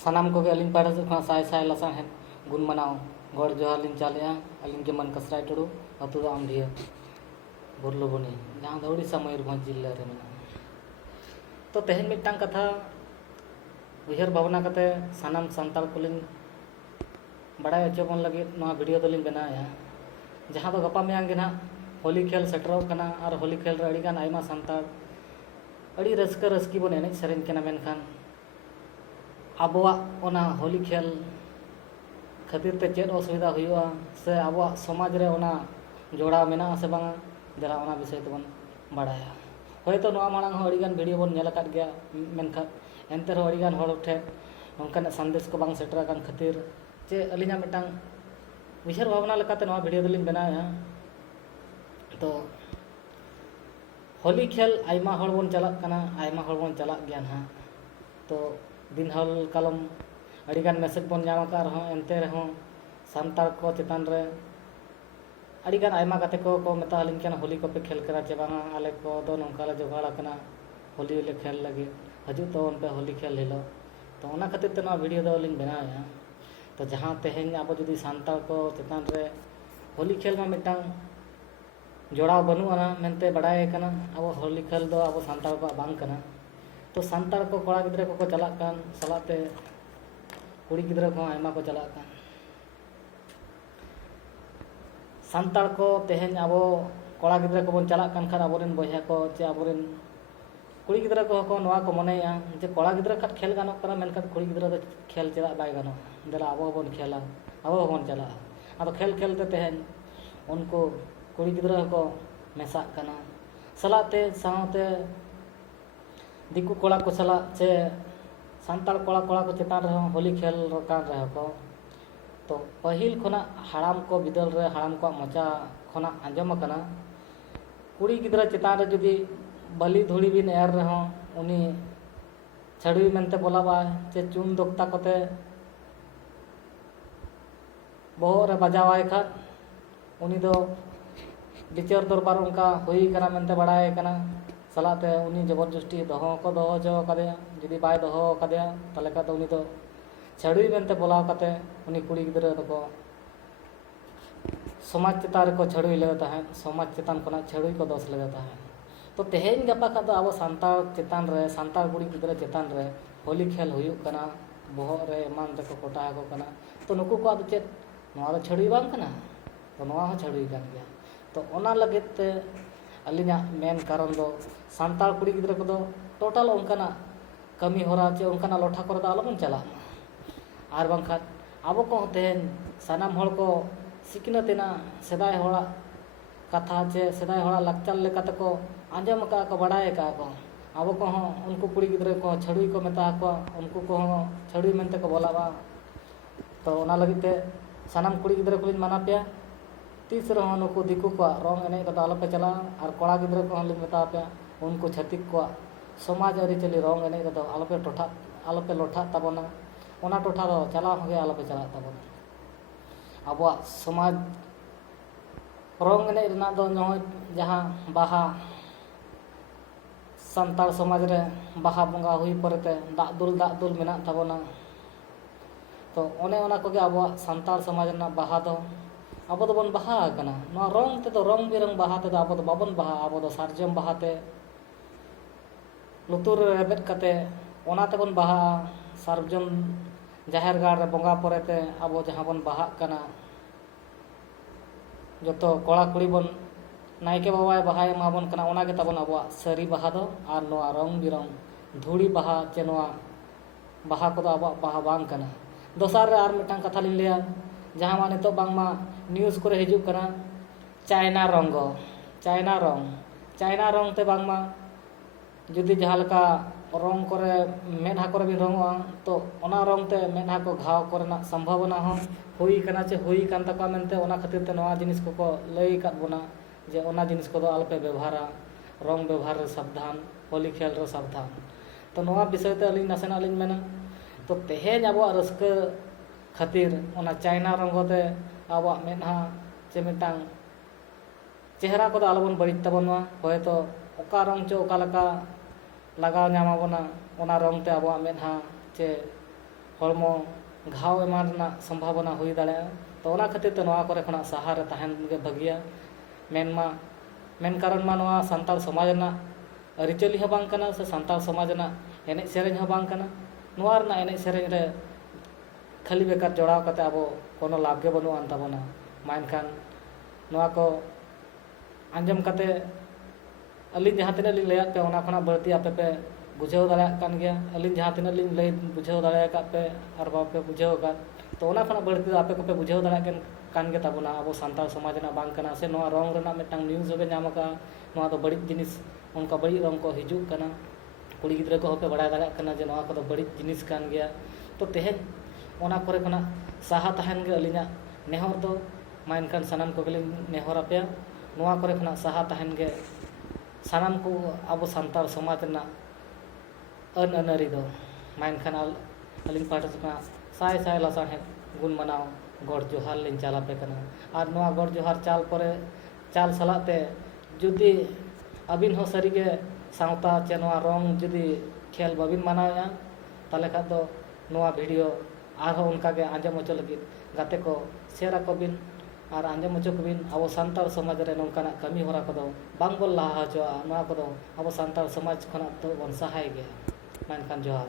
सानाम को अली पाड़ा से साय साय लसा है गुण मनाओ गौड़ जोहार लिंग चाले अली के मन कसराय टुडू अतु आमढिया बुरलुबुनी जहाँ दो उड़ीसा मयूरभंज जिला रे मेना तो तेहन मिट्टांग कथा उहर भावना कते सानाम सांताल कोलिन बड़ाय अचोबन लगे नवा वीडियो दोलिन बनाया जहाँ तो गपा मेयांग गे ना होली खेल सेटरों कना और होली खेल रे अड़ी गान आयमा सांताल अड़ी रस्का रस्की बन एनेज सेरेन कना मेनखान आबोआ ओना होली खेल खातिर ते चेद असुविधा हुआ से आबोआ समाज रे ओना जोड़ा मेना से बांगा जरा ओना विषय तबन बाड़ाया होयतो नवा मांग हो अड़ीगान वीडियो बन नेल काट गया मेनखा एनते रो अड़ीगान होड़ ठे नोंकान संदेश को बांग सेटरा कान खातिर चे अलिना मिटांग उहर भावना लेकाते नवा वीडियो दलिन बनाया तो होली खेल आयमा होड़ बन चलाक कना आयमा होड़ बन चलाक गया ना तो दिन हल कलम अड़ीगान मैसेज बन नाम का रहो एनते रहो सांताल को चेतान रे अड़ीगान आयमा गाते को मेता हलिन कना होली को पे खेल करा चे बांगा आले को दो नोंका ले जोगाड़ा कना होली ले खेल लगे हजू तो उन पे होली खेल हिलो तो ओना खातिर ते नवा वीडियो दो लिन बनाया तो जहाँ तेहेन अब जुदी सांताल को चेतान रे होली खेल में मिटांग जोड़ाव बनुआ मेनते बड़ाय कना अब होली खेल दो अब सांताल को बांग कना तो सांताल को कोड़ा गिद्रा को चलाक कान सलाते कुड़ी गिद्रा को आयमा को चलाक कान सांताल को तेहेन अब कोड़ा गिद्रा को बन चलाक कान खार अबोरेन बयहा को चे अबोरेन कुड़ी गिद्रा को नवा को मनेया जे कोड़ा गिद्रा खात खेल गानो कना मेनखान कुड़ी गिद्रा दो खेल चेदा बाय गानो देला अब बन खेला अब बन चला अब खेल खेलते तेहेन उनको कुड़ी गिद्रा को मेसा कना सलाते सावते दिकू कोड़ा को सला चे सांताल कोड़ा कोड़ा को चेतान रहे होली खेल कान रहे को तो पहिल खोना हाड़ाम को बिदल रे हाड़ाम को मचा खोना आंजम कना कुड़ी गिद्रा चेतान रे जुदी बलि धुड़ी बिन एर रहे उनी छड़ी मेनते बोलाबा चे चुन दोक्ता कोते बोह रे बजावाय खा उनी दो बिचार दरबार उनका हुई कना मेनते बड़ाय कना सलाते उनी जबरदस्ती दहो को दहो जो कदेया जुदी बाय दहो कदेया ताले का तो उनी तो छड़ी मेनते बोलाव कते उनी कुड़ी गिद्रा को समाज चेतान को छड़ी लेता है समाज चेतान कोना छड़ी को दोष लेता है तो तेहेन गपा का तो अब सांताल चेतान रे सांताल कुड़ी गिद्रा चेतान रे होली खेल हुयुक कना बोह रे मान तक कोटा को कना तो नुकु को अब चेत नवा तो छड़ी बांग कना तो नवा हो छड़ी कान गया तो ओना लगे ते अलिना मेन कारण दो सांताल कुड़ी गिद्रा को दो टोटल उनकाना कमी होरा चे उनकाना लोठा को आलोबन चला आर बांखा अब को तेहेन सानाम होड़ को सिकनतेना सेदाय होड़ा कथा चे सेदाय होड़ा लाकचार लेकाते को आंजम का को बड़ाय का को अब को उनको कुड़ी गिद्रा को छड़ी को मेता को उनको को छड़ी मेनते को बोलाबा तो ओना लगिते सानाम कुड़ी गिद्रा को माना पे तीस रहो नुकु दिकू को रंग एने को आलोपे चला और कोड़ा गिद्रा को लिन मेता पे उनको छतिक को समाज अरिचली रंग एने को आलोपे टोठा आलोपे लोठा तबना ओना टोठा दो चला होगे आलोपे चला तबना अब समाज रंग एने रना दो जहाँ बाहा सांताल समाज रे बाहा बंगा हुई परते दाग दुल मेना तबना तो ओने ओना को अब सांताल समाज ना बाहा दो अब तो बन बाहा कना ना रंग ते तो रंग बिरंग बाहा ते अब तो बाबन बाहा अब तो सार्जम बाहा ते लुतुर रेबेट कते ओना ते बन बाहा सार्जम जाहेर गाड़ रे बंगा परेते अब जहाँ बन बाहा कना जो तो कोड़ा कुड़ी बन नायके बाबाय बाहाय माबन कना ओना के तबन अब सरी बाहा दो और नवा रंग बिरंग धूड़ी बाहा चे नवा बाहा को अब बाहा बांग कना दोसार रे आर मिटांग कथा लिन लिया जहाँ मा नितो बांगमा न्यूज़ को हिजुक कना चाइना रंग ते बांगमा जुदी जहाँ लका रंग करे मेधा करे बिन रंगोआ तो ओना रंग ते मेधा को घाव करना संभावना हो हुई कना चे हुई कान तका मेनते ओना खातिर ते नवा जिनिस को लई काट बोना जे ओना जिनिस को आलपे व्यवहारा रंग व्यवहार रे सावधान होली खेल रे सावधान तो नवा विषय ते अलिन नासेना अलिन मेना तो तेहेन अब रस्का खातिर ओना चाइना रंगते अब मेधा चे मिटांग चेहरा को आलोबन बड़िज तबनवा होयतो ओका रंग चो ओका लगा लगाव नामाबोना ओना रंग ते अब मेधा चे ᱦᱚᱲᱢᱚ ᱜᱷᱟᱣ ᱮᱢᱟᱱ ᱨᱮᱱᱟᱜ ᱥᱚᱢᱵᱷᱚᱵᱚᱱᱟ ᱦᱩᱭ ᱫᱟᱲᱮᱭᱟᱜᱼᱟ। ᱛᱚ ᱚᱱᱟ ᱠᱷᱟᱹᱛᱤᱨ ᱛᱮ ᱱᱚᱣᱟ ᱠᱚᱨᱮ ᱠᱷᱚᱱᱟᱜ ᱥᱟᱦᱟ ᱨᱮ ᱛᱟᱦᱮᱱ ᱜᱮ ᱵᱷᱟᱹᱜᱤᱭᱟ। ᱢᱮᱱ ᱠᱟᱨᱚᱱ ᱢᱟ ᱱᱚᱣᱟ ᱥᱟᱱᱛᱟᱲ ᱥᱚᱢᱟᱡᱽ ᱨᱮᱱᱟᱜ ᱟᱹᱨᱤᱪᱟᱹᱞᱤ ᱦᱚᱸ ᱵᱟᱝ ᱠᱟᱱᱟ ᱥᱮ ᱥᱟᱱᱛᱟᱲ ᱥᱚᱢᱟᱡᱽ ᱨᱮᱱᱟᱜ ᱮᱱᱮᱡ ᱥᱮᱨᱮᱧ ᱦᱚᱸ ᱵᱟᱝ ᱠᱟᱱᱟ। ᱱᱚᱣᱟ ᱨᱮᱱᱟᱜ ᱮᱱᱮᱡ ᱥᱮᱨᱮᱧ ᱨᱮ ᱠᱷᱟᱹᱞᱤ ᱵᱮᱠᱟᱨ ᱡᱚᱲᱟᱣ ᱠᱟᱛᱮ ᱟᱵᱚ ᱠᱳᱱᱳ ᱞᱟᱵᱷ ᱜᱮ ᱵᱟᱹᱱᱩᱜ ᱟᱱ ᱛᱟᱵᱚᱱᱟ। ᱢᱮᱱᱠᱷᱟᱱ ᱱᱚᱣᱟ ᱠᱚ ᱟᱸᱡᱚᱢ ᱠᱟᱛᱮ ᱟᱹᱞᱤᱧ ᱡᱟᱦᱟᱸ ᱛᱤᱱᱟᱹᱜ ᱞᱤᱧ ᱞᱟᱹᱭᱟᱫ ᱯᱮ ᱚᱱᱟ ᱠᱷᱚᱱᱟᱜ ᱵᱟᱹᱲᱛᱤ ᱟᱯᱮ ᱯᱮ ᱵᱩᱡᱷᱟᱹᱣ ᱫᱟᱲᱮᱭᱟᱜ ᱠᱟᱱ ᱜᱮᱭᱟ। ᱟᱹᱞᱤᱧ ᱡᱟᱦᱟᱸ ᱛᱤᱱᱟᱹᱜ ᱞᱤᱧ ᱞᱟᱹᱭ ᱵᱩᱡᱷᱟᱹᱣ ᱫᱟᱲᱮ ᱟᱠᱟᱫ ᱯᱮ ᱟᱨ ᱵᱟᱯᱮ ᱵᱩᱡᱷᱟᱹᱣ ᱟᱠᱟᱫ ᱛᱚ ᱚᱱᱟ ᱠᱷᱚᱱᱟᱜ ᱵᱟᱹᱲᱛᱤ ᱫᱚ ᱟᱯᱮ ᱠᱚᱯᱮ ᱵᱩᱡᱷᱟᱹᱣ ᱫᱟᱲᱮᱭᱟᱜ ᱠᱟᱱ ᱜᱮ ᱛᱟᱵᱚᱱᱟ ᱟᱵᱚ ᱥᱟᱱᱛᱟᱲ ᱥᱚᱢᱟᱡᱽ ᱨᱮᱱᱟᱜ ᱵᱟᱝ ᱠᱟᱱᱟ ᱥᱮ ᱱᱚᱣᱟ ᱨᱚᱝ ᱨᱮᱱᱟᱜ ᱢᱤᱫᱴᱟᱝ ᱱᱤᱭᱩᱡᱽ ᱦᱚᱸᱯᱮ ᱧᱟᱢ ᱟᱠᱟᱜᱼᱟ। ᱱᱚᱣᱟ ᱫᱚ ᱵᱟᱹᱲᱤᱡ ᱡᱤᱱᱤᱥ ᱚᱱᱠᱟ ᱵᱟᱹᱲᱤᱡ ᱨᱚᱝ ᱠᱚ ᱦᱤᱡᱩᱜ ᱠᱟᱱᱟ। ᱠᱩᱲᱤ ᱜᱤᱫᱽᱨᱟᱹ ᱠᱚᱦᱚᱸ ᱯᱮ ᱵᱟᱲᱟᱭ ᱫᱟᱲᱮᱭᱟᱜ ᱠᱟᱱᱟ ᱡᱮ ᱱᱚᱣᱟ ᱠᱚᱫᱚ ᱵᱟᱹᱲᱤᱡ ᱡᱤᱱᱤᱥ ᱠᱟᱱ ᱜᱮᱭᱟ। ᱛᱚ ᱛᱮᱦᱮᱧ ᱚᱱᱟ ᱠᱚᱨᱮ ᱠᱷᱚᱱᱟᱜ ᱥᱟᱦᱟ ᱛᱟᱦᱮᱱ ᱜᱮ ᱟᱹᱞᱤᱧᱟᱜ ᱱᱮᱦᱚᱨ ᱫᱚ। ᱢᱟ ᱮᱱᱠᱷᱟᱱ ᱥᱟᱱᱟᱢ ᱠᱚᱜᱮᱞᱤᱧ ᱱᱮᱦᱚᱨ ᱟᱯᱮᱭᱟ ᱱᱚᱣᱟ ᱠᱚᱨᱮ ᱠᱷᱚᱱᱟᱜ ᱥᱟᱦᱟ ᱛᱟᱦᱮᱱ ᱜᱮ ᱥᱟᱱᱟᱢ ᱠᱚ ᱟᱵᱚ ᱥᱟᱱᱛᱟᱲ ᱥᱚᱢᱟᱡᱽ ᱨᱮᱱᱟᱜ ᱟᱹᱱᱼᱟᱹᱨᱤ ᱫᱚ। ᱢᱟ ᱮᱱᱠᱷᱟᱱ ᱟᱹᱞᱤᱧ ᱯᱟᱦᱴᱟ ᱥᱮᱫ ᱠᱷᱚᱱᱟᱜ ᱥᱟᱭ ᱥᱟᱭ ᱞᱟᱥᱟᱲᱦᱮᱫ ᱜᱩᱱ ᱢᱟᱱᱟᱣ ᱜᱚᱰ ᱡᱚᱦᱟᱨ ᱞᱤᱧ ᱪᱟᱞ ᱟᱯᱮ ᱠᱟᱱᱟ। ᱟᱨ ᱱᱚᱣᱟ ᱜᱚᱰ ᱡᱚᱦᱟᱨ ᱪᱟᱞ ᱥᱟᱞᱟᱜ ᱛᱮ ᱡᱩᱫᱤ ᱟᱹᱵᱤᱱ ᱦᱚᱸ ᱥᱟᱹᱨᱤᱜᱮ ᱥᱟᱶᱛᱟ ᱪᱮ ᱱᱚᱣᱟ ᱨᱚᱝ ᱡᱩᱫᱤ ᱠᱷᱮᱞ ᱵᱟᱹᱵᱤᱱ ᱢᱟᱱᱟᱣᱮᱫᱼᱟ ᱛᱟᱦᱚᱞᱮ ᱠᱷᱟᱱ ᱫᱚ ᱱᱚᱣᱟ ᱵᱷᱤᱰᱤᱭᱳ ᱟᱨᱦᱚᱸ ᱚᱱᱠᱟᱜᱮ ᱟᱸᱡᱚᱢ ᱦᱚᱪᱚ ᱞᱟᱹᱜᱤᱫ ᱜᱟᱛᱮ ᱠᱚ ᱥᱮᱭᱟᱨ ᱟᱠᱚ ᱵᱤᱱ ᱟᱨ ᱟᱸᱡᱚᱢ ᱦᱚᱪᱚ ᱠᱚᱵᱤᱱ ᱟᱵᱚ ᱥᱟᱱᱛᱟᱲ ᱥᱚᱢᱟᱡᱽ ᱨᱮ ᱱᱚᱝᱠᱟᱱᱟᱜ ᱠᱟᱹᱢᱤ ᱦᱚᱨᱟ ᱠᱚᱫᱚ ᱵᱟᱝᱵᱚᱱ ᱞᱟᱦᱟ ᱦᱚᱪᱚᱣᱟᱜᱼᱟ। ᱱᱚᱣᱟ ᱠᱚᱫᱚ ᱟᱵᱚ ᱥᱟᱱᱛᱟᱲ ᱥᱚᱢᱟᱡᱽ ᱠᱷᱚᱱᱟᱜ ᱫᱚ ᱵᱚᱱ ᱥᱟᱦᱟᱭ ᱜᱮᱭᱟ। ᱢᱮᱱᱠᱷᱟᱱ ᱡᱚᱦᱟᱨ।